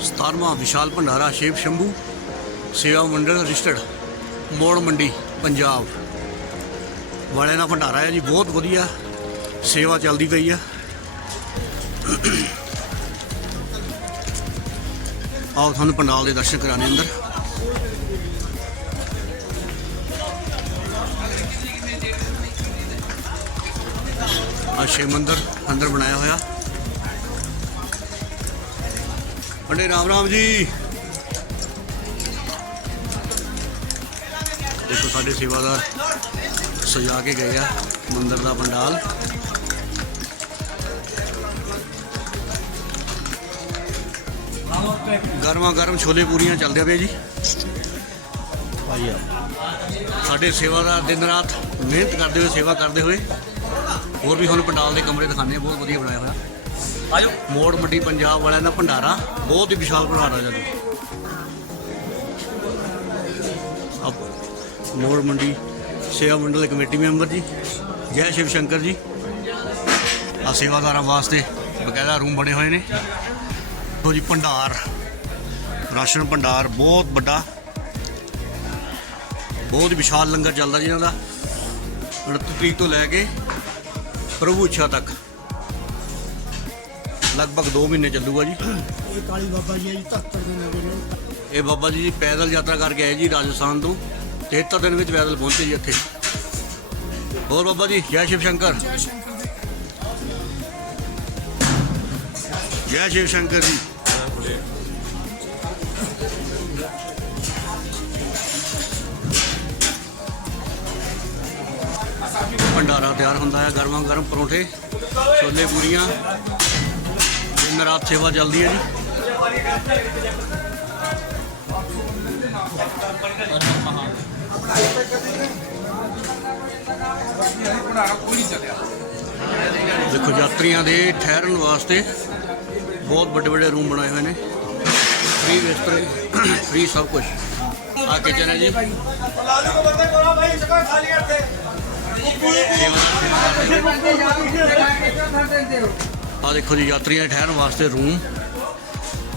17ਵਾਂ ਵਿਸ਼ਾਲ ਭੰਡਾਰਾ shape Shambhu, ਸੇਵਾ ਮੰਡਲ registered, ਮੋੜ ਮੰਡੀ, ਪੰਜਾਬ। ਵਾਲਿਆਂ ਦਾ ਭੰਡਾਰਾ ਹੈ ਜੀ, ਬਹੁਤ ਵਧੀਆ। ਸੇਵਾ ਚੱਲਦੀ ਪਈ ਆ। ਆਓ ਤੁਹਾਨੂੰ ਪੰਡਾਲ ਦੇ ਦਰਸ਼ਨ ਕਰਾਣੇ ਅੰਦਰ। ਆ ਸ਼ਿਵ ਮੰਦਰ ਅੰਦਰ ਬਣਾਇਆ ਹੋਇਆ। ਪੰਡੇ ਰਾਮ ਰਾਮ ਜੀ। ਦੇਖੋ ਸਾਡੇ ਸੇਵਾਦਾਰ ਸਜਾ ਕੇ ਗਏ ਆ ਮੰਦਰ ਦਾ ਪੰਡਾਲ। ਗਰਮਾ ਗਰਮ ਛੋਲੇ ਪੂਰੀਆਂ ਚੱਲਦੇ ਪਏ ਜੀ। ਭਾਈ ਆ ਸਾਡੇ ਸੇਵਾਦਾਰ ਦਿਨ ਰਾਤ ਮਿਹਨਤ ਕਰਦੇ ਹੋਏ, ਸੇਵਾ ਕਰਦੇ ਹੋਏ, ਹੋਰ ਵੀ ਹੁਣ ਪੰਡਾਲ ਦੇ ਕਮਰੇ ਦਿਖਾਣੇ ਬਹੁਤ ਵਧੀਆ ਬਣਾਇਆ ਹੋਇਆ। ਆਜੋ। ਮੋੜ ਮੰਡੀ ਪੰਜਾਬ ਵਾਲਿਆਂ ਦਾ ਭੰਡਾਰਾ, ਬਹੁਤ ਹੀ ਵਿਸ਼ਾਲ ਭੰਡਾਰਾ ਜਦੋਂ। ਆਪ ਮੋੜ ਮੰਡੀ ਸੇਵਾ ਮੰਡਲ ਦੇ ਕਮੇਟੀ ਮੈਂਬਰ ਜੀ, ਜੈ ਸ਼ਿਵ ਸ਼ੰਕਰ ਜੀ। ਆ ਸੇਵਾਦਾਰਾਂ ਵਾਸਤੇ ਬਕਾਇਦਾ ਰੂਮ ਬਣੇ ਹੋਏ ਨੇ। ਤੋ ਜੀ, ਭੰਡਾਰ, ਰਾਸ਼ਨ ਭੰਡਾਰ ਬਹੁਤ ਵੱਡਾ। ਬਹੁਤ ਵਿਸ਼ਾਲ ਲੰਗਰ ਚੱਲਦਾ ਜੀ ਇਹਨਾਂ ਦਾ। 29 ਤਰੀਕ ਤੋਂ ਲੈ ਕੇ ਪ੍ਰਭੂ ਇੱਛਾ ਤੱਕ। ਲਗਭਗ 2 ਮਹੀਨੇ ਚੱਲੂਗਾ ਜੀ। ਇਹ ਕਾਲੀ ਬਾਬਾ ਜੀ ਜੀ 73 ਦਿਨ ਹੋ ਗਏ ਨੇ। ਇਹ ਬਾਬਾ ਜੀ ਜੀ ਪੈਦਲ ਯਾਤਰਾ ਕਰਕੇ ਆਏ ਜੀ ਰਾਜਸਥਾਨ ਤੋਂ। 73 ਦਿਨ ਵਿੱਚ ਪੈਦਲ ਪਹੁੰਚੇ ਜੀ ਇੱਥੇ। ਹੋਰ ਬਾਬਾ ਜੀ ਜੈ ਸ਼ਿਵ ਸ਼ੰਕਰ। ਜੈ ਸ਼ਿਵ ਸ਼ੰਕਰ ਜੀ। ਭੰਡਾਰਾ ਤਿਆਰ ਹੁੰਦਾ ਹੈ ਗਰਮਾ ਗਰਮ ਪਰੌਂਠੇ ਛੋਲੇ ਪੂਰੀਆਂ। ਦਿਨ ਰਾਤ ਸੇਵਾ ਚੱਲਦੀ ਹੈ ਜੀ। ਦੇਖੋ, ਯਾਤਰੀਆਂ ਦੇ ਠਹਿਰਨ ਵਾਸਤੇ ਬਹੁਤ ਵੱਡੇ ਵੱਡੇ ਰੂਮ ਬਣਾਏ ਹੋਏ ਨੇ। ਫ੍ਰੀ ਬਿਸਤਰੇ ਫ੍ਰੀ ਸਭ ਕੁਝ ਆ ਕਿਚਨ ਹੈ ਜੀ। ਆ ਦੇਖੋ ਜੀ, ਯਾਤਰੀਆਂ ਦੇ ਠਹਿਰਨ ਵਾਸਤੇ ਰੂਮ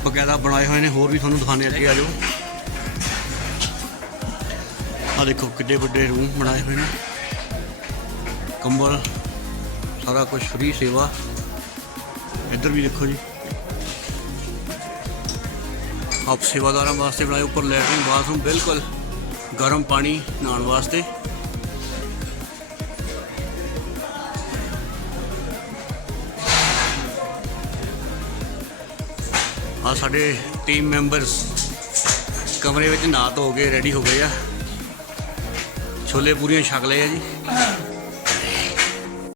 ਬਕਾਇਦਾ ਬਣਾਏ ਹੋਏ ਨੇ, ਹੋਰ ਵੀ ਤੁਹਾਨੂੰ ਦਿਖਾਣੇ ਅੱਗੇ ਆ ਜਾਓ। ਆ ਦੇਖੋ, ਕਿੱਡੇ ਵੱਡੇ ਰੂਮ ਬਣਾਏ ਹੋਏ ਨੇ। ਕੰਬਲ, ਸਾਰਾ ਕੁਝ ਫ੍ਰੀ ਸੇਵਾ। ਇੱਧਰ ਵੀ ਦੇਖੋ ਜੀ। ਆਪ ਸੇਵਾਦਾਰਾਂ ਵਾਸਤੇ ਬਣਾਏ, ਉੱਪਰ ਲੈਟਰਿੰਗ, ਬਾਥਰੂਮ, ਬਿਲਕੁਲ ਗਰਮ ਪਾਣੀ ਨਹਾਉਣ ਵਾਸਤੇ। ਆ ਸਾਡੇ ਟੀਮ ਮੈਂਬਰਸ ਕਮਰੇ ਵਿੱਚ ਨਹਾ ਧੋ ਕੇ ਰੈਡੀ ਹੋ ਗਏ ਆ। ਛੋਲੇ ਪੂਰੀਆਂ ਛਕ ਲਏ ਆ ਜੀ।